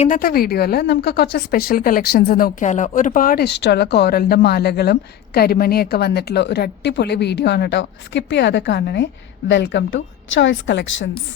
ഇന്നത്തെ വീഡിയോയിൽ നമുക്ക് കുറച്ച് സ്പെഷ്യൽ കളക്ഷൻസ് നോക്കിയാലോ. ഒരുപാട് ഇഷ്ടമുള്ള കോറലിന്റെ മാലകളും കരിമണിയൊക്കെ വന്നിട്ടുള്ള ഒരു അടിപൊളി വീഡിയോ ആണ് കേട്ടോ. സ്കിപ്പ് ചെയ്യാതെ കാണണേ. Welcome to choice collections.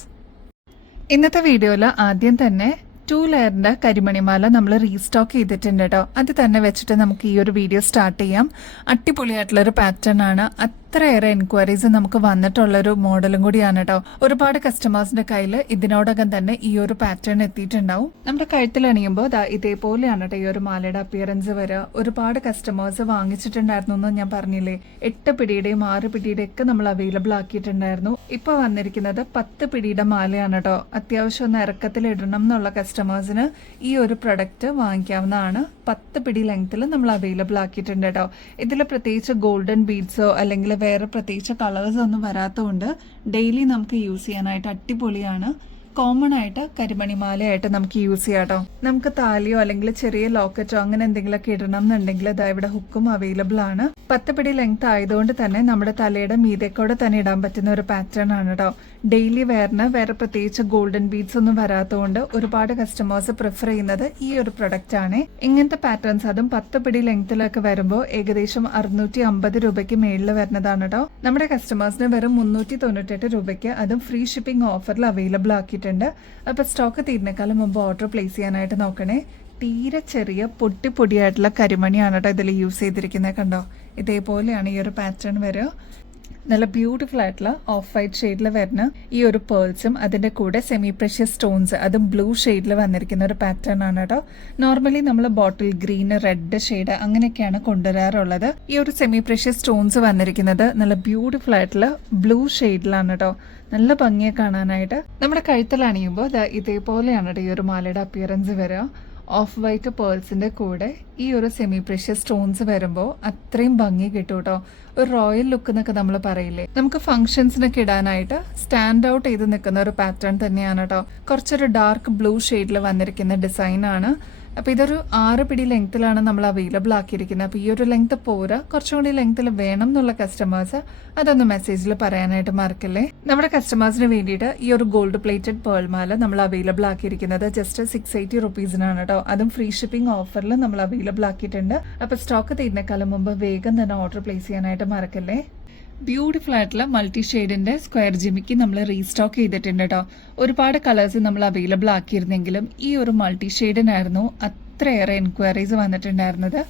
ഇന്നത്തെ വീഡിയോയിൽ ആദ്യം തന്നെ 2 ലെയറിന്റെ കരിമണിമാല നമ്മൾ റീസ്റ്റോക്ക് ചെയ്തിട്ടുണ്ട് കേട്ടോ. അത് തന്നെ വെച്ചിട്ട് നമുക്ക് ഈ ഒരു വീഡിയോ സ്റ്റാർട്ട് ചെയ്യാം. അടിപൊളിയായിട്ടുള്ളൊരു പാറ്റേൺ ആണ്. അത്രയേറെ എൻക്വയറീസ് നമുക്ക് വന്നിട്ടുള്ളൊരു മോഡലും കൂടിയാണ് കേട്ടോ. ഒരുപാട് കസ്റ്റമേഴ്സിന്റെ കയ്യിൽ ഇതിനോടകം തന്നെ ഈ ഒരു പാറ്റേൺ എത്തിയിട്ടുണ്ടാവും. നമ്മുടെ കഴുത്തിൽ അണിയുമ്പോൾ ഇതേപോലെയാണ് കേട്ടോ ഈ ഒരു മാലയുടെ അപ്പിയറൻസ് വരിക. ഒരുപാട് കസ്റ്റമേഴ്സ് വാങ്ങിച്ചിട്ടുണ്ടായിരുന്നു എന്ന് ഞാൻ പറഞ്ഞില്ലേ. 8 പിടിയുടെയും 6 പിടിയുടെയും ഒക്കെ നമ്മൾ അവൈലബിൾ ആക്കിയിട്ടുണ്ടായിരുന്നു. ഇപ്പൊ വന്നിരിക്കുന്നത് 10 പിടിയുടെ മാലയാണ് കേട്ടോ. അത്യാവശ്യം ഒന്ന് ഇറക്കത്തിൽ ഇടണം എന്നുള്ള കസ്റ്റമേഴ്സിന് ഈ ഒരു പ്രൊഡക്റ്റ് വാങ്ങിക്കാവുന്നതാണ്. 10 പിടി ലെങ്ത്തിൽ നമ്മൾ അവൈലബിൾ ആക്കിയിട്ടുണ്ട് കേട്ടോ. ഇതിൽ പ്രത്യേകിച്ച് ഗോൾഡൻ ബീഡ്സോ അല്ലെങ്കിൽ വേറെ പ്രത്യേകിച്ച് കളേഴ്സ് ഒന്നും വരാത്തതുകൊണ്ട് ഡെയിലി നമുക്ക് യൂസ് ചെയ്യാനായിട്ട് അടിപൊളിയാണ്. കോമൺ ആയിട്ട് കരിമണിമാലയായിട്ട് നമുക്ക് യൂസ് ചെയ്യാം കേട്ടോ. നമുക്ക് താലിയോ അല്ലെങ്കിൽ ചെറിയ ലോക്കറ്റോ അങ്ങനെ എന്തെങ്കിലുമൊക്കെ ഇടണം എന്നുണ്ടെങ്കിൽ ഇവിടെ ഹുക്കും അവൈലബിൾ ആണ്. 10 പിടി ലെങ്ത് ആയതുകൊണ്ട് തന്നെ നമ്മുടെ തലയുടെ മീതേക്കൂടെ തന്നെ ഇടാൻ പറ്റുന്ന ഒരു പാറ്റേൺ ആണ് കേട്ടോ. ഡെയിലി വെയറിന് വേറെ പ്രത്യേകിച്ച് ഗോൾഡൻ ബീഡ്സ് ഒന്നും വരാത്തതുകൊണ്ട് ഒരുപാട് കസ്റ്റമേഴ്സ് പ്രിഫർ ചെയ്യുന്നത് ഈ ഒരു പ്രൊഡക്റ്റ് ആണ്. ഇങ്ങനത്തെ പാറ്റേൺസ് അതും 10 പിടി ലെങ്ത്തിലൊക്കെ വരുമ്പോൾ ഏകദേശം 650 രൂപയ്ക്ക് മേളിൽ വരുന്നതാണ് കേട്ടോ. നമ്മുടെ കസ്റ്റമേഴ്സിന് വെറും 398 രൂപയ്ക്ക് അതും ഫ്രീ ഷിപ്പിംഗ് ഓഫറിൽ അവൈലബിൾ ആക്കിയിട്ടുണ്ട്. അപ്പൊ സ്റ്റോക്ക് തീരുന്നേക്കാളും മുമ്പ് ഓർഡർ പ്ലേസ് ചെയ്യാനായിട്ട് നോക്കണേ. തീരെ ചെറിയ പൊടിയായിട്ടുള്ള കരിമണിയാണ് കേട്ടോ ഇതിൽ യൂസ് ചെയ്തിരിക്കുന്നത്. കണ്ടോ, ഇതേപോലെയാണ് ഈ ഒരു പാറ്റേൺ വരിക. നല്ല ബ്യൂട്ടിഫുൾ ആയിട്ടുള്ള ഓഫ് വൈറ്റ് ഷെയ്ഡിൽ വരുന്ന ഈ ഒരു പേൾസും അതിന്റെ കൂടെ സെമി പ്രഷ്യസ് സ്റ്റോൺസ് അതും ബ്ലൂ ഷെയ്ഡിൽ വന്നിരിക്കുന്ന ഒരു പാറ്റേൺ ആണ് കേട്ടോ. നോർമലി നമ്മൾ ബോട്ടിൽ ഗ്രീൻ, റെഡ് ഷെയ്ഡ് അങ്ങനെയൊക്കെയാണ് കൊണ്ടുവരാറുള്ളത്. ഈ ഒരു സെമി പ്രഷ്യസ് സ്റ്റോൺസ് വന്നിരിക്കുന്നത് നല്ല ബ്യൂട്ടിഫുൾ ആയിട്ടുള്ള ബ്ലൂ ഷെയ്ഡിലാണ് കേട്ടോ. നല്ല ഭംഗിയെ കാണാനായിട്ട്. നമ്മുടെ കഴുത്തിൽ അണിയുമ്പോൾ ഇതേപോലെയാണ് ഈ ഒരു മാലയുടെ അപ്പിയറൻസ് വരിക. ഓഫ് വൈറ്റ് പേൾസിന്റെ കൂടെ ഈ ഒരു സെമി പ്രഷ്യസ് സ്റ്റോൺസ് വരുമ്പോൾ അത്രയും ഭംഗി കിട്ടും കേട്ടോ. ഒരു റോയൽ ലുക്ക് എന്നൊക്കെ നമ്മൾ പറയില്ലേ, നമുക്ക് ഫംഗ്ഷൻസിനൊക്കെ ഇടാനായിട്ട് സ്റ്റാൻഡ് ഔട്ട് ചെയ്ത് നിൽക്കുന്ന ഒരു പാറ്റേൺ തന്നെയാണ് കേട്ടോ. കുറച്ചൊരു ഡാർക്ക് ബ്ലൂ ഷെയ്ഡിൽ വന്നിരിക്കുന്ന ഡിസൈൻ ആണ്. അപ്പൊ ഇതൊരു 6 പിടി ലെങ്ത്തിലാണ് നമ്മൾ അവൈലബിൾ ആക്കിയിരിക്കുന്നത്. അപ്പൊ ഈ ഒരു ലെങ്ത് പോരാ, കുറച്ചും കൂടി ലെങ്ത്തിൽ വേണം എന്നുള്ള കസ്റ്റമേഴ്സ് അതൊന്ന് മെസ്സേജിൽ പറയാനായിട്ട് മറക്കല്ലേ. നമ്മുടെ കസ്റ്റമേഴ്സിന് വേണ്ടിയിട്ട് ഈ ഒരു ഗോൾഡ് പ്ലേറ്റഡ് പേൾ മാല നമ്മൾ അവൈലബിൾ ആക്കിയിരിക്കുന്നത് ജസ്റ്റ് 680 റുപ്പീസിനാണ് കേട്ടോ. അതും ഫ്രീ ഷിപ്പിംഗ് ഓഫറിൽ നമ്മൾ അവൈലബിൾ ആക്കിയിട്ടുണ്ട്. അപ്പൊ സ്റ്റോക്ക് തീരുന്നേക്കാളും മുമ്പ് വേഗം തന്നെ ഓർഡർ പ്ലേസ് ചെയ്യാനായിട്ട് മറക്കല്ലേ. ബ്യൂട്ടിഫുൾ ആയിട്ടുള്ള മൾട്ടി ഷെയ്ഡിന്റെ സ്ക്വയർ ജിമിക്ക് നമ്മൾ റീസ്റ്റോക്ക് ചെയ്തിട്ടുണ്ട് കേട്ടോ. ഒരുപാട് കളേഴ്സ് നമ്മൾ അവൈലബിൾ ആക്കിയിരുന്നെങ്കിലും ഈ ഒരു മൾട്ടി ഷെയ്ഡിനായിരുന്നു അത്രയേറെ എൻക്വയറീസ് വന്നിട്ടുണ്ടായിരുന്നത്.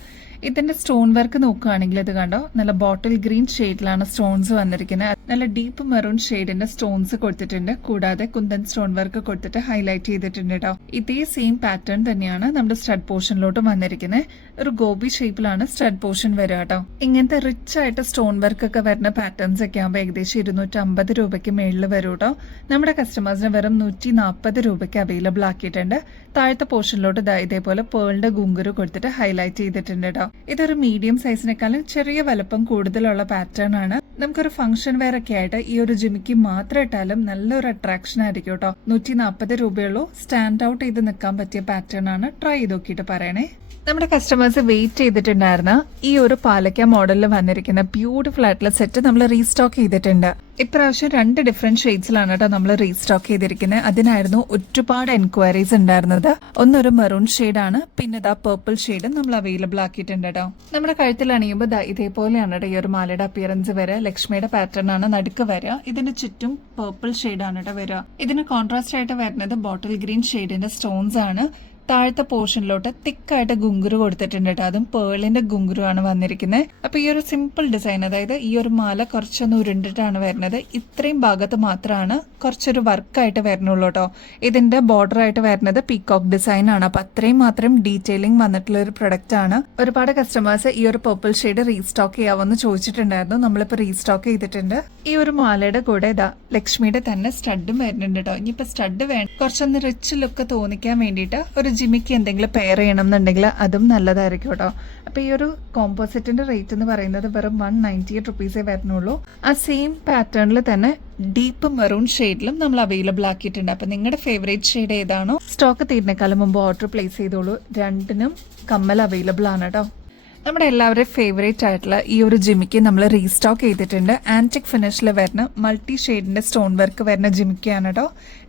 ഇതിന്റെ സ്റ്റോൺ വർക്ക് നോക്കുകയാണെങ്കിൽ ഇത് കണ്ടോ, നല്ല ബോട്ടിൽ ഗ്രീൻ ഷെയ്ഡിലാണ് സ്റ്റോൺസ് വന്നിരിക്കുന്നത്. നല്ല ഡീപ്പ് മെറൂൺ ഷെയ്ഡിന്റെ സ്റ്റോൺസ് കൊടുത്തിട്ടുണ്ട്. കൂടാതെ കുന്തൻ സ്റ്റോൺ വർക്ക് കൊടുത്തിട്ട് ഹൈലൈറ്റ് ചെയ്തിട്ടുണ്ട് കേട്ടോ. ഇതേ സെയിം പാറ്റേൺ തന്നെയാണ് നമ്മുടെ സ്റ്റഡ് പോർഷനിലോട്ട് വന്നിരിക്കുന്നത്. ഒരു ഗോപി ഷേപ്പിലാണ് സ്റ്റഡ് പോർഷൻ വരിക കേട്ടോ. ഇങ്ങനത്തെ റിച്ച് ആയിട്ട് സ്റ്റോൺ വർക്ക് ഒക്കെ വരുന്ന പാറ്റേൺസ് ഒക്കെ ആകുമ്പോൾ ഏകദേശം 250 രൂപയ്ക്ക് മേളിൽ വരും കേട്ടോ. നമ്മുടെ കസ്റ്റമേഴ്സിന് വെറും 140 രൂപയ്ക്ക് അവൈലബിൾ ആക്കിയിട്ടുണ്ട്. താഴത്തെ പോർഷനിലോട്ട് ഇതേപോലെ പേളിന്റെ ഗുങ്കുരു കൊടുത്തിട്ട് ഹൈലൈറ്റ് ചെയ്തിട്ടുണ്ട് കേട്ടോ. ഇതൊരു മീഡിയം സൈസിനേക്കാളും ചെറിയ വലുപ്പം കൂടുതലുള്ള പാറ്റേൺ ആണ്. നമുക്കൊരു ഫംഗ്ഷൻ വെയർ ഒക്കെ ആയിട്ട് ഈ ഒരു ജിമിക്ക് മാത്രം ഇട്ടാലും നല്ലൊരു അട്രാക്ഷൻ ആയിരിക്കും കേട്ടോ. 140 രൂപയുള്ളൂ. സ്റ്റാൻഡ് ഔട്ട് ചെയ്ത് നിൽക്കാൻ പറ്റിയ പാറ്റേൺ ആണ്. ട്രൈ ചെയ്ത് നോക്കിയിട്ട് പറയണേ. നമ്മുടെ കസ്റ്റമേഴ്സ് വെയിറ്റ് ചെയ്തിട്ടുണ്ടായിരുന്ന ഈ ഒരു പാലക്ക മോഡലിൽ വന്നിരിക്കുന്ന ബ്യൂട്ടിഫുൾ ആയിട്ടുള്ള സെറ്റ് നമ്മൾ റീസ്റ്റോക്ക് ചെയ്തിട്ടുണ്ട്. ഇപ്രാവശ്യം 2 ഡിഫറെന്റ് ഷെയ്ഡ്സിലാണ് കേട്ടോ നമ്മൾ റീസ്റ്റോക്ക് ചെയ്തിരിക്കുന്നത്. അതിനായിരുന്നു ഒരുപാട് എൻക്വയറീസ് ഉണ്ടായിരുന്നത്. ഒന്നൊരു മെറൂൺ ഷെയ്ഡാണ്, പിന്നെ പേർപ്പിൾ ഷെയ്ഡ് നമ്മൾ അവൈലബിൾ ആക്കിയിട്ടുണ്ട് കേട്ടോ. നമ്മുടെ കഴുത്തിൽ അണിയുമ്പോൾ ഇതേപോലെയാണ് കേട്ടോ ഈ ഒരു മാലയുടെ അപ്പിയറൻസ് വരിക. ലക്ഷ്മിയുടെ പാറ്റേൺ ആണ് നടുക്ക് വരിക. ഇതിന് ചുറ്റും പേർപ്പിൾ ഷെയ്ഡാണ് കേട്ടോ വരിക. ഇതിന് കോൺട്രാസ്റ്റ് ആയിട്ട് വരുന്നത് ബോട്ടിൽ ഗ്രീൻ ഷെയ്ഡിന്റെ സ്റ്റോൺസ് ആണ്. താഴത്തെ പോർഷനിലോട്ട് തിക്കായിട്ട് ഗുങ്കുരു കൊടുത്തിട്ടുണ്ട് കേട്ടോ. അതും പേളിന്റെ ഗുങ്കുരു ആണ് വന്നിരിക്കുന്നത്. അപ്പൊ ഈ ഒരു സിമ്പിൾ ഡിസൈൻ, അതായത് ഈ ഒരു മാല കുറച്ചൊന്ന് ഉരുണ്ടിട്ടാണ് വരുന്നത്. ഇത്രയും ഭാഗത്ത് മാത്രമാണ് കുറച്ചൊരു വർക്കായിട്ട് വരുന്നുള്ളൂ കേട്ടോ. ഇതിന്റെ ബോർഡർ ആയിട്ട് വരുന്നത് പീകോക്ക് ഡിസൈൻ ആണ്. അപ്പൊ അത്രയും മാത്രം ഡീറ്റെയിലിംഗ് വന്നിട്ടുള്ള ഒരു പ്രൊഡക്റ്റ് ആണ്. ഒരുപാട് കസ്റ്റമേഴ്സ് ഈ ഒരു പർപ്പിൾ ഷെയ്ഡ് റീസ്റ്റോക്ക് ചെയ്യാമെന്ന് ചോദിച്ചിട്ടുണ്ടായിരുന്നു. നമ്മളിപ്പോ റീസ്റ്റോക്ക് ചെയ്തിട്ടുണ്ട്. ഈ ഒരു മാലയുടെ കൂടെ ലക്ഷ്മിയുടെ തന്നെ സ്റ്റഡും വരുന്നുണ്ട് കേട്ടോ. ഇനിയിപ്പോ സ്റ്റഡ് വേണം, കുറച്ചൊന്ന് റിച്ച് ലുക്ക് തോന്നിക്കാൻ വേണ്ടിയിട്ട് ഒരു ജിമിക്ക് എന്തെങ്കിലും പെയർ ചെയ്യണം എന്നുണ്ടെങ്കിൽ അതും നല്ലതായിരിക്കും കേട്ടോ. അപ്പൊ ഈ ഒരു കോമ്പോസിറ്റിന്റെ റേറ്റ് എന്ന് പറയുന്നത് വെറും 198 റുപ്പീസേ വരുന്നുള്ളൂ. ആ സെയിം പാറ്റേണിൽ തന്നെ ഡീപ്പ് മെറൂൺ ഷെയ്ഡിലും നമ്മൾ അവൈലബിൾ ആക്കിയിട്ടുണ്ട്. അപ്പൊ നിങ്ങളുടെ ഫേവറേറ്റ് ഷെയ്ഡ് ഏതാണോ സ്റ്റോക്ക് തീരുന്നേക്കാളും മുമ്പ് ഓർഡർ പ്ലേസ് ചെയ്തോളൂ. രണ്ടിനും കമ്മൽ അവൈലബിൾ ആണ് കേട്ടോ. നമ്മുടെ എല്ലാവരുടെയും ഫേവറേറ്റ് ആയിട്ടുള്ള ഈ ഒരു ജിമിക്ക് നമ്മൾ റീസ്റ്റോക്ക് ചെയ്തിട്ടുണ്ട്. ആന്റിക് ഫിനിഷിൽ വരുന്ന മൾട്ടി ഷെയ്ഡിന്റെ സ്റ്റോൺ വർക്ക് വരുന്ന ജിമിക്കാണ് കേട്ടോ.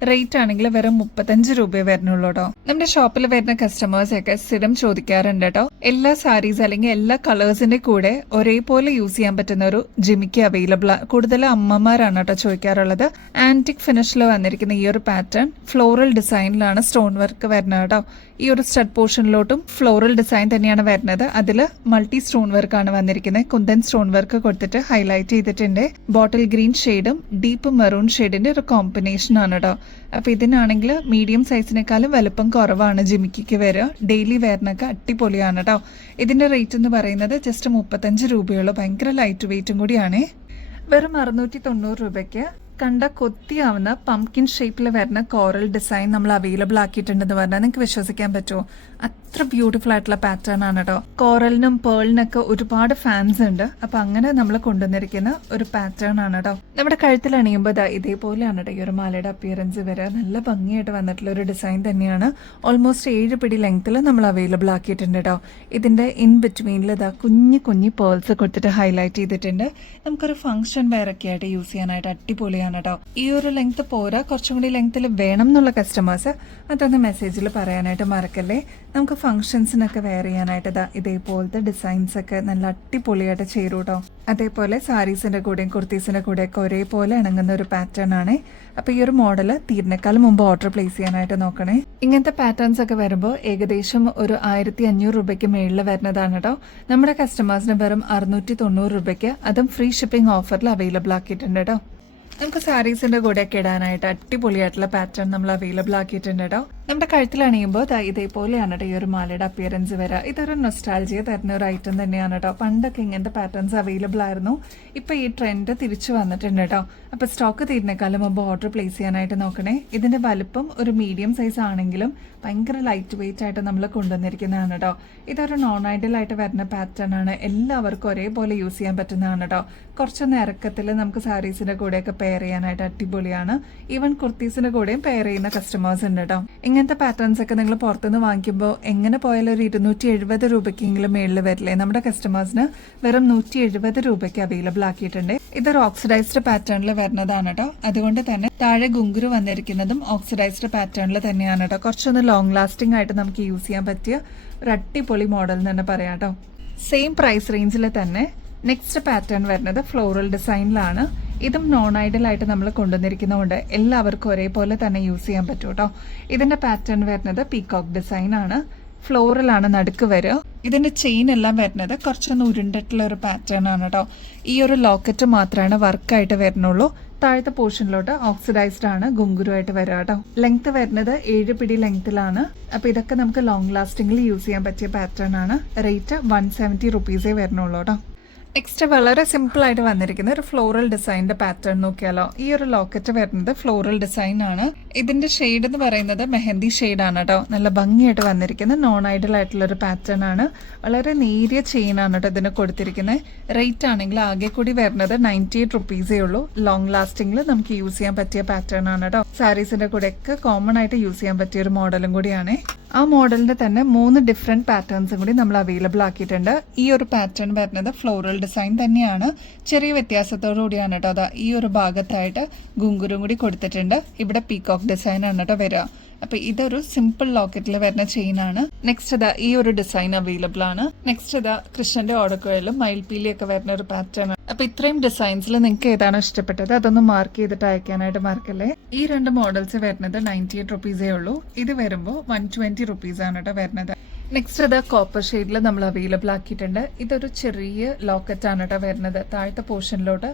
റേറ്റ് ആണെങ്കിൽ വെറും 35 രൂപയെ വരുന്നുള്ളൂ കേട്ടോ. നമ്മുടെ ഷോപ്പിൽ വരുന്ന കസ്റ്റമേഴ്സ് ഒക്കെ സ്ഥിരം ചോദിക്കാറുണ്ട് കേട്ടോ, എല്ലാ സാരീസ് അല്ലെങ്കിൽ എല്ലാ കളേഴ്സിന്റെ കൂടെ ഒരേപോലെ യൂസ് ചെയ്യാൻ പറ്റുന്ന ഒരു ജിമിക്ക് അവൈലബിൾ ആണ്. കൂടുതൽ അമ്മമാരാണ് കേട്ടോ ചോദിക്കാറുള്ളത്. ആന്റിക് ഫിനിഷിൽ വന്നിരിക്കുന്ന ഈ ഒരു പാറ്റേൺ ഫ്ലോറൽ ഡിസൈനിലാണ് സ്റ്റോൺ വർക്ക് വരുന്നത് കേട്ടോ. ഈ ഒരു സ്റ്റഡ് പോർഷനിലോട്ടും ഫ്ലോറൽ ഡിസൈൻ തന്നെയാണ് വരുന്നത്. അതിൽ മൾട്ടി സ്റ്റോൺ വർക്ക് ആണ് വന്നിരിക്കുന്നത്. കുന്തൻ സ്റ്റോൺ വർക്ക് കൊടുത്തിട്ട് ഹൈലൈറ്റ് ചെയ്തിട്ടുണ്ട്. ബോട്ടിൽ ഗ്രീൻ ഷെയ്ഡും ഡീപ്പ് മെറൂൺ ഷെയ്ഡിന്റെ ഒരു കോമ്പിനേഷൻ ആണ് കേട്ടോ. അപ്പൊ ഇതിനാണെങ്കിൽ മീഡിയം സൈസിനേക്കാളും വലുപ്പം കുറവാണ് ജിമിക്കിക്ക് വരിക. ഡെയിലി വെയറിനൊക്കെ അടിപൊളിയാണ് കേട്ടോ. ഇതിന്റെ റേറ്റ് എന്ന് പറയുന്നത് ജസ്റ്റ് 35 രൂപയുള്ളൂ. ഭയങ്കര ലൈറ്റ് വെയിറ്റും കൂടിയാണ്. വെറും 690 രൂപയ്ക്ക് കണ്ട കൊത്തിയാവുന്ന പംകിൻ ഷേപ്പിൽ വരുന്ന കോറൽ ഡിസൈൻ നമ്മൾ അവൈലബിൾ ആക്കിയിട്ടുണ്ടെന്ന് പറഞ്ഞാൽ നിങ്ങൾക്ക് വിശ്വസിക്കാൻ പറ്റുമോ? അത്ര ബ്യൂട്ടിഫുൾ ആയിട്ടുള്ള പാറ്റേൺ ആണ് കേട്ടോ. കോറലിനും പേളിനൊക്കെ ഒരുപാട് ഫാൻസ് ഉണ്ട്. അപ്പൊ അങ്ങനെ നമ്മൾ കൊണ്ടുവന്നിരിക്കുന്ന ഒരു പാറ്റേൺ ആണ് കേട്ടോ. നമ്മുടെ കഴുത്തിൽ അണിയുമ്പോൾ ഇതേപോലെയാണ് കേട്ടോ ഈ ഒരു മാലയുടെ അപ്പിയറൻസ് വരെ. നല്ല ഭംഗിയായിട്ട് വന്നിട്ടുള്ള ഒരു ഡിസൈൻ തന്നെയാണ്. ഓൾമോസ്റ്റ് 7 പിടി ലെങ്ത്തിൽ നമ്മൾ അവൈലബിൾ ആക്കിയിട്ടുണ്ട് കേട്ടോ. ഇതിന്റെ ഇൻ ബിറ്റ്വീനിൽ കുഞ്ഞു കുഞ്ഞു പേൾസ് കൊടുത്തിട്ട് ഹൈലൈറ്റ് ചെയ്തിട്ടുണ്ട്. നമുക്കൊരു ഫംഗ്ഷൻ വെയർ ഒക്കെ ആയിട്ട് യൂസ് ചെയ്യാനായിട്ട് അടിപൊളിയാണ് കേട്ടോ. ഈ ഒരു ലെങ്ത് പോരാ, കുറച്ചും കൂടി ലെങ്ത്തിൽ വേണം എന്നുള്ള കസ്റ്റമേഴ്സ് അതൊന്ന് മെസ്സേജിൽ പറയാനായിട്ട് മറക്കല്ലേ. നമുക്ക് ഫംഗ്ഷൻസിനൊക്കെ വെയർ ചെയ്യാനായിട്ട് ഇതേപോലത്തെ ഡിസൈൻസ് ഒക്കെ നല്ല അടിപൊളിയായിട്ട് ചേരും കേട്ടോ. അതേപോലെ സാരീസിന്റെ കൂടെയും കുർത്തീസിന്റെ കൂടെയൊക്കെ ഒരേപോലെ ഇണങ്ങുന്ന ഒരു പാറ്റേൺ ആണ്. അപ്പൊ ഈ ഒരു മോഡൽ തീരുന്നേക്കാളും മുമ്പ് ഓർഡർ പ്ലേസ് ചെയ്യാനായിട്ട് നോക്കണേ. ഇങ്ങനത്തെ പാറ്റേൺസ് ഒക്കെ വരുമ്പോൾ ഏകദേശം ഒരു 1500 രൂപയ്ക്ക് മേളിൽ വരുന്നതാണ് കേട്ടോ. നമ്മുടെ കസ്റ്റമേഴ്സിന് വെറും 690 രൂപയ്ക്ക്, അതും ഫ്രീ ഷിപ്പിംഗ് ഓഫറിൽ അവൈലബിൾ ആക്കിയിട്ടുണ്ട് കേട്ടോ. നമുക്ക് സാരീസിന്റെ കൂടെയൊക്കെ ഇടാനായിട്ട് അടിപൊളിയായിട്ടുള്ള പാറ്റേൺ നമ്മൾ അവൈലബിൾ ആക്കിയിട്ടുണ്ട് കേട്ടോ. നമ്മുടെ കഴുത്തിൽ അണിയുമ്പോൾ ഇതേപോലെയാണ് കേട്ടോ ഈ ഒരു മാലയുടെ അപ്പിയറൻസ് വരിക. ഇതൊരു നൊസ്റ്റാൾജിയ തരുന്ന ഒരു ഐറ്റം തന്നെയാണ് കേട്ടോ. പണ്ടൊക്കെ ഇങ്ങനത്തെ പാറ്റേൺസ് അവൈലബിൾ ആയിരുന്നു. ഇപ്പൊ ഈ ട്രെൻഡ് തിരിച്ചു വന്നിട്ടുണ്ട് കേട്ടോ. അപ്പൊ സ്റ്റോക്ക് തീരുന്നേക്കാളും മുമ്പ് ഓർഡർ പ്ലേസ് ചെയ്യാനായിട്ട് നോക്കണേ. ഇതിന്റെ വലുപ്പം ഒരു മീഡിയം സൈസ് ആണെങ്കിലും ഭയങ്കര ലൈറ്റ് വെയിറ്റ് ആയിട്ട് നമ്മൾ കൊണ്ടുവന്നിരിക്കുന്നതാണ് കേട്ടോ. ഇതൊരു നോൺ ഐഡിയൽ ആയിട്ട് വരുന്ന പാറ്റേൺ ആണ്. എല്ലാവർക്കും ഒരേപോലെ യൂസ് ചെയ്യാൻ പറ്റുന്നതാണ് കേട്ടോ. കുറച്ചൊന്ന് ഇറക്കത്തിൽ നമുക്ക് സാരീസിന്റെ കൂടെയൊക്കെ പെയർ ചെയ്യാനായിട്ട് അടിപൊളിയാണ്. ഈവൻ കുർത്തീസിന്റെ കൂടെയും പെയർ ചെയ്യുന്ന കസ്റ്റമേഴ്സ് ഉണ്ട് കേട്ടോ. ഇങ്ങനത്തെ പാറ്റേൺസ് ഒക്കെ നിങ്ങൾ പുറത്തുനിന്ന് വാങ്ങിക്കുമ്പോൾ എങ്ങനെ പോയാലും ഒരു 270 രൂപയ്ക്കെങ്കിലും മേളിൽ വരില്ലേ? നമ്മുടെ കസ്റ്റമേഴ്സിന് വെറും 170 രൂപയ്ക്ക് അവൈലബിൾ ആക്കിയിട്ടുണ്ട്. ഇതൊരു ഓക്സിഡൈസ്ഡ് പാറ്റേണിൽ വരുന്നതാണ് കേട്ടോ. അതുകൊണ്ട് തന്നെ താഴെ ഗുങ്കുരു വന്നിരിക്കുന്നതും ഓക്സിഡൈസ്ഡ് പാറ്റേണിൽ തന്നെയാണ് കേട്ടോ. കുറച്ചൊന്ന് ലോങ് ലാസ്റ്റിംഗ് ആയിട്ട് നമുക്ക് യൂസ് ചെയ്യാൻ പറ്റിയ ഒരു അടിപൊളി മോഡൽ എന്ന് തന്നെ പറയാം കേട്ടോ. സെയിം പ്രൈസ് റേഞ്ചിൽ തന്നെ നെക്സ്റ്റ് പാറ്റേൺ വരുന്നത് ഫ്ലോറൽ ഡിസൈനിലാണ്. ഇതും നോൺ ഐഡൽ ആയിട്ട് നമ്മൾ കൊണ്ടുവന്നിരിക്കുന്നതുകൊണ്ട് എല്ലാവർക്കും ഒരേപോലെ തന്നെ യൂസ് ചെയ്യാൻ പറ്റും കേട്ടോ. ഇതിന്റെ പാറ്റേൺ വരുന്നത് പീകോക്ക് ഡിസൈൻ ആണ്. ഫ്ലോറലാണ് നടുക്ക് വരിക. ഇതിന്റെ ചെയിൻ എല്ലാം വരുന്നത് കുറച്ചൊന്ന് ഉരുണ്ടിട്ടുള്ള ഒരു പാറ്റേൺ ആണ് കേട്ടോ. ഈ ഒരു ലോക്കറ്റ് മാത്രമാണ് വർക്കായിട്ട് വരുന്നുള്ളൂ. താഴത്തെ പോർഷനിലോട്ട് ഓക്സിഡൈസ്ഡ് ആണ് ഗുങ്കുരു ആയിട്ട് വരിക കേട്ടോ. ലെങ്ത് വരുന്നത് 7 പിടി ലെങ്ത്തിലാണ്. അപ്പൊ ഇതൊക്കെ നമുക്ക് ലോങ് ലാസ്റ്റിംഗിൽ യൂസ് ചെയ്യാൻ പറ്റിയ പാറ്റേൺ ആണ്. റേറ്റ് 170 റുപ്പീസേ വരുന്നുള്ളൂ കേട്ടോ. നെക്സ്റ്റ് വളരെ സിമ്പിൾ ആയിട്ട് വന്നിരിക്കുന്ന ഒരു ഫ്ലോറൽ ഡിസൈനിന്റെ പാറ്റേൺ നോക്കിയാലോ. ഈ ഒരു ലോക്കറ്റ് വരുന്നത് ഫ്ലോറൽ ഡിസൈൻ ആണ്. ഇതിന്റെ ഷെയ്ഡ് എന്ന് പറയുന്നത് മെഹന്തി ഷെയ്ഡ് ആണ് കേട്ടോ. നല്ല ഭംഗിയായിട്ട് വന്നിരിക്കുന്ന നോൺ ഐഡൽ ആയിട്ടുള്ള ഒരു പാറ്റേൺ ആണ്. വളരെ നേരിയ ചെയിൻ ആണ് കേട്ടോ ഇതിന് കൊടുത്തിരിക്കുന്നത്. റേറ്റ് ആണെങ്കിൽ ആകെ കൂടി വരുന്നത് 98 റുപ്പീസേ ഉള്ളൂ. ലോങ് ലാസ്റ്റിംഗിൽ നമുക്ക് യൂസ് ചെയ്യാൻ പറ്റിയ പാറ്റേൺ ആണ് കേട്ടോ. സാരീസിന്റെ കൂടെയൊക്കെ കോമൺ ആയിട്ട് യൂസ് ചെയ്യാൻ പറ്റിയ ഒരു മോഡലും കൂടിയാണ്. ആ മോഡലിന്റെ തന്നെ 3 ഡിഫറെന്റ് പാറ്റേൺസും കൂടി നമ്മൾ അവൈലബിൾ ആക്കിയിട്ടുണ്ട്. ഈ ഒരു പാറ്റേൺ വരുന്നത് ഫ്ലോറൽ ഡിസൈൻ തന്നെയാണ്. ചെറിയ വ്യത്യാസത്തോടു കൂടിയാണ് കേട്ടോ. അതാ ഈ ഒരു ഭാഗത്തായിട്ട് ഗുങ്കുരും കൂടി കൊടുത്തിട്ടുണ്ട്. ഇവിടെ പീകോക്ക് ഡിസൈൻ ആണ് കേട്ടോ വരിക. അപ്പൊ ഇതൊരു സിമ്പിൾ ലോക്കറ്റിൽ വരുന്ന ചെയിൻ ആണ്. നെക്സ്റ്റ് ഇതാ ഈ ഒരു ഡിസൈൻ അവൈലബിൾ ആണ്. നെക്സ്റ്റ് ഇതാ കൃഷ്ണന്റെ ഓടക്കുഴലും മയിൽപീലിയൊക്കെ വരുന്ന ഒരു പാറ്റേൺ. അപ്പൊ ഇത്രയും ഡിസൈൻസിൽ നിങ്ങൾക്ക് ഏതാണോ ഇഷ്ടപ്പെട്ടത് അതൊന്ന് മാർക്ക് ചെയ്തിട്ട് അയക്കാനായിട്ട് മറക്കല്ലേ. ഈ 2 മോഡൽസ് വരുന്നത് 98 റുപ്പീസേ ഉള്ളൂ. ഇത് വരുമ്പോൾ 120 റുപ്പീസ് ആണ് കേട്ടോ വരുന്നത്. നെക്സ്റ്റ് ഇത് കോപ്പർ ഷെയ്ഡിൽ നമ്മൾ അവൈലബിൾ ആക്കിയിട്ടുണ്ട്. ഇതൊരു ചെറിയ ലോക്കറ്റ് ആണ് കേട്ടോ വരുന്നത്. താഴത്തെ പോർഷനിലോട്ട്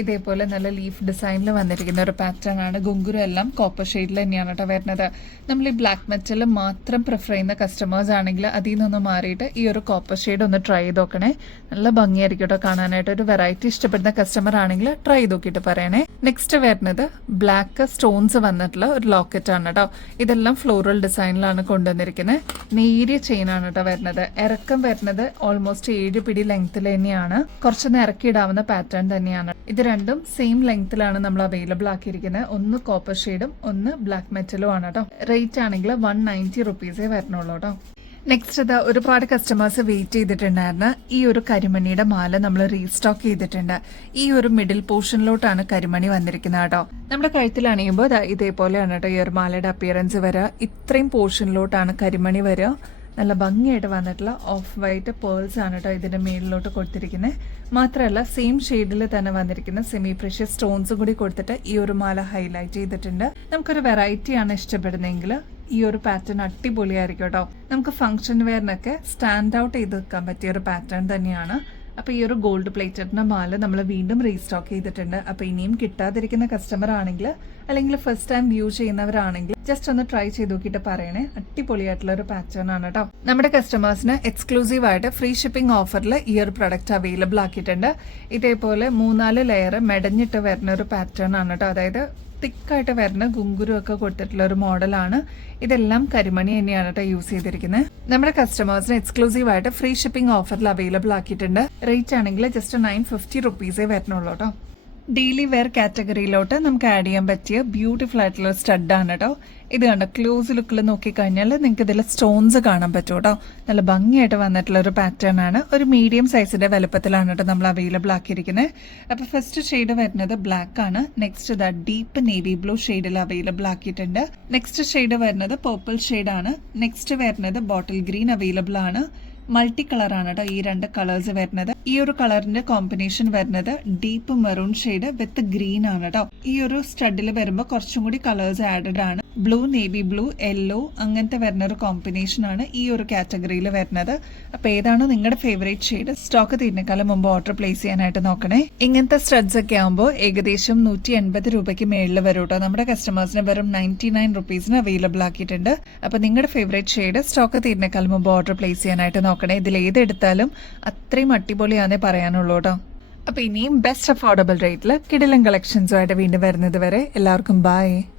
ഇതേപോലെ നല്ല ലീഫ് ഡിസൈനിൽ വന്നിരിക്കുന്ന ഒരു പാറ്റേൺ ആണ്. ഗുങ്കുരു എല്ലാം കോപ്പർ ഷെയ്ഡിൽ തന്നെയാണ് കേട്ടോ വരുന്നത്. നമ്മൾ ഈ ബ്ലാക്ക് മെറ്റൽ മാത്രം പ്രിഫർ ചെയ്യുന്ന കസ്റ്റമേഴ്സ് ആണെങ്കിൽ അതിൽ നിന്നൊന്ന് മാറിയിട്ട് ഈ ഒരു കോപ്പർ ഷെയ്ഡ് ഒന്ന് ട്രൈ ചെയ്ത് നോക്കണേ. നല്ല ഭംഗിയായിരിക്കും കേട്ടോ കാണാനായിട്ട്. ഒരു വെറൈറ്റി ഇഷ്ടപ്പെടുന്ന കസ്റ്റമർ ആണെങ്കിൽ ട്രൈ ചെയ്ത് നോക്കിയിട്ട് പറയണേ. നെക്സ്റ്റ് വരുന്നത് ബ്ലാക്ക് സ്റ്റോൺസ് വന്നിട്ടുള്ള ഒരു ലോക്കറ്റ് ആണ് കേട്ടോ. ഇതെല്ലാം ഫ്ലോറൽ ഡിസൈനിലാണ് കൊണ്ടുവന്നിരിക്കുന്നത്. നേരിയ ചെയിൻ ആണ് കേട്ടോ വരുന്നത്. ഇറക്കം വരുന്നത് ഓൾമോസ്റ്റ് 7 പിടി ലെങ്ത്തിൽ തന്നെയാണ്. കുറച്ചൊന്ന് ഇറക്കിയിടാവുന്ന പാറ്റേൺ തന്നെയാണ്. ഇത് രണ്ടും സെയിം ലെങ്ത്തിലാണ് നമ്മൾ അവൈലബിൾ ആക്കിയിരിക്കുന്നത്. ഒന്ന് കോപ്പർ ഷെയ്ഡും ഒന്ന് ബ്ലാക്ക് മെറ്റലും ആണ് കേട്ടോ. റേറ്റ് ആണെങ്കിൽ 190 റുപ്പീസേ വരുന്നുള്ളൂ കേട്ടോ. നെക്സ്റ്റ് ഇതാ ഒരുപാട് കസ്റ്റമേഴ്സ് വെയിറ്റ് ചെയ്തിട്ടുണ്ടായിരുന്നു. ഈ ഒരു കരിമണിയുടെ മാല നമ്മൾ റീസ്റ്റോക്ക് ചെയ്തിട്ടുണ്ട്. ഈ ഒരു മിഡിൽ പോർഷനിലോട്ടാണ് കരിമണി വന്നിരിക്കുന്നത് കേട്ടോ. നമ്മുടെ കഴുത്തിൽ അണിയുമ്പോൾ ഇതേപോലെയാണ് കേട്ടോ ഈ ഒരു മാലയുടെ അപ്പിയറൻസ് വരിക. ഇത്രയും പോർഷനിലോട്ടാണ് കരിമണി വരിക. നല്ല ഭംഗിയായിട്ട് വന്നിട്ടുള്ള ഓഫ് വൈറ്റ് പേൾസ് ആണ് കേട്ടോ ഇതിന്റെ മേളിലോട്ട് കൊടുത്തിരിക്കുന്നത്. മാത്രമല്ല സെയിം ഷെയ്ഡിൽ തന്നെ വന്നിരിക്കുന്ന സെമി പ്രഷ്യസ് സ്റ്റോൺസും കൂടി കൊടുത്തിട്ട് ഈ ഒരു മാല ഹൈലൈറ്റ് ചെയ്തിട്ടുണ്ട്. നമുക്കൊരു വെറൈറ്റി ആണ് ഇഷ്ടപ്പെടുന്നതെങ്കിൽ ഈ ഒരു പാറ്റേൺ അടിപൊളിയായിരിക്കും കേട്ടോ. നമുക്ക് ഫംഗ്ഷൻ വെയറിനൊക്കെ സ്റ്റാൻഡ് ഔട്ട് ചെയ്ത് വെക്കാൻ പറ്റിയ ഒരു പാറ്റേൺ തന്നെയാണ്. അപ്പൊ ഈ ഒരു ഗോൾഡ് പ്ലേറ്റഡിന്റെ മാല നമ്മൾ വീണ്ടും റീസ്റ്റോക്ക് ചെയ്തിട്ടുണ്ട്. അപ്പൊ ഇനിയും കിട്ടാതിരിക്കുന്ന കസ്റ്റമർ ആണെങ്കിൽ അല്ലെങ്കിൽ ഫസ്റ്റ് ടൈം വ്യൂ ചെയ്യുന്നവരാണെങ്കിൽ ജസ്റ്റ് ഒന്ന് ട്രൈ ചെയ്ത് നോക്കിയിട്ട് പറയണേ. അടിപൊളിയായിട്ടുള്ള ഒരു പാറ്റേൺ ആണ് കേട്ടോ. നമ്മുടെ കസ്റ്റമേഴ്സിന് എക്സ്ക്ലൂസീവ് ആയിട്ട് ഫ്രീ ഷിപ്പിംഗ് ഓഫറിൽ ഈ ഒരു പ്രൊഡക്റ്റ് അവൈലബിൾ ആക്കിയിട്ടുണ്ട്. ഇതേപോലെ 3-4 ലെയർ മെടഞ്ഞിട്ട് വരുന്ന ഒരു പാറ്റേൺ ആണ് കേട്ടോ. അതായത് തിക്കായിട്ട് വരുന്ന ഗുങ്കുരു ഒക്കെ കൊടുത്തിട്ടുള്ള ഒരു മോഡലാണ്. ഇതെല്ലാം കരിമണി തന്നെയാണ് കേട്ടോ യൂസ് ചെയ്തിരിക്കുന്നത്. നമ്മുടെ കസ്റ്റമേഴ്സിന് എക്സ്ക്ലൂസീവ് ആയിട്ട് ഫ്രീ ഷിപ്പിംഗ് ഓഫറിൽ അവൈലബിൾ ആക്കിയിട്ടുണ്ട്. റേറ്റ് ആണെങ്കിൽ ജസ്റ്റ് 950 റുപ്പീസേ വരുന്നുള്ളൂ കേട്ടോ. ഡെയിലി വെയർ കാറ്റഗറിയിലോട്ട് നമുക്ക് ആഡ് ചെയ്യാൻ പറ്റിയ ബ്യൂട്ടിഫുൾ ആയിട്ടുള്ള സ്റ്റഡാണ് കേട്ടോ. ഇത് കണ്ടോ, ക്ലോസ് ലുക്കിൽ നോക്കിക്കഴിഞ്ഞാൽ നിങ്ങൾക്ക് ഇതിൽ സ്റ്റോൺസ് കാണാൻ പറ്റും കേട്ടോ. നല്ല ഭംഗിയായിട്ട് വന്നിട്ടുള്ള ഒരു പാറ്റേൺ ആണ്. ഒരു മീഡിയം സൈസിന്റെ വലുപ്പത്തിലാണ് കേട്ടോ നമ്മൾ അവൈലബിൾ ആക്കിയിരിക്കുന്നത്. അപ്പൊ ഫസ്റ്റ് ഷെയ്ഡ് വരുന്നത് ബ്ലാക്ക് ആണ്. നെക്സ്റ്റ് ഇതാ ഡീപ്പ് നേവി ബ്ലൂ ഷെയ്ഡിൽ അവൈലബിൾ ആക്കിയിട്ടുണ്ട്. നെക്സ്റ്റ് ഷെയ്ഡ് വരുന്നത് പർപ്പിൾ ഷെയ്ഡ് ആണ്. നെക്സ്റ്റ് വരുന്നത് ബോട്ടിൽ ഗ്രീൻ അവൈലബിൾ ആണ്. മൾട്ടി കളറാണ് കേട്ടോ ഈ 2 കളേഴ്സ് വരുന്നത്. ഈ ഒരു കളറിന്റെ കോമ്പിനേഷൻ വരുന്നത് ഡീപ്പ് മെറൂൺ ഷെയ്ഡ് വിത്ത് ഗ്രീൻ ആണ് കേട്ടോ. ഈ ഒരു സ്റ്റഡിൽ വരുമ്പോൾ കുറച്ചും കൂടി കളേഴ്സ് ആഡഡ് ആണ്. ബ്ലൂ, നേവി ബ്ലൂ, യെല്ലോ അങ്ങനത്തെ വരുന്ന ഒരു കോമ്പിനേഷൻ ആണ് ഈ ഒരു കാറ്റഗറിയിൽ വരുന്നത്. അപ്പൊ ഏതാണോ നിങ്ങളുടെ ഫേവറേറ്റ് ഷെയ്ഡ് സ്റ്റോക്ക് തീരുന്നേക്കാളും മുമ്പ് ഓർഡർ പ്ലേസ് ചെയ്യാനായിട്ട് നോക്കണേ. ഇങ്ങനത്തെ സ്റ്റഡ്സ് ഒക്കെ ആകുമ്പോൾ ഏകദേശം 180 രൂപയ്ക്ക് മേളിൽ വരും കേട്ടോ. നമ്മുടെ കസ്റ്റമേഴ്സിന് വെറും 99 റുപ്പീസിന് അവൈലബിൾ ആക്കിയിട്ടുണ്ട്. അപ്പൊ നിങ്ങളുടെ ഫേവറേറ്റ് ഷെയ്ഡ് സ്റ്റോക്ക് തീരുന്നേക്കാളും മുമ്പ് ഓർഡർ പ്ലേസ് ചെയ്യാനായിട്ട് നോക്കണേ. ഇതിൽ ഏതെടുത്താലും അത്രയും അടിപൊളിയാന്നേ പറയാനുള്ളൂ കേട്ടോ. അപ്പൊ ഇനിയും ബെസ്റ്റ് അഫോർഡബിൾ റേറ്റിൽ കിടിലൻ കളക്ഷൻസുമായിട്ട് വീണ്ടും വരുന്നത് വരെ എല്ലാവർക്കും ബൈ.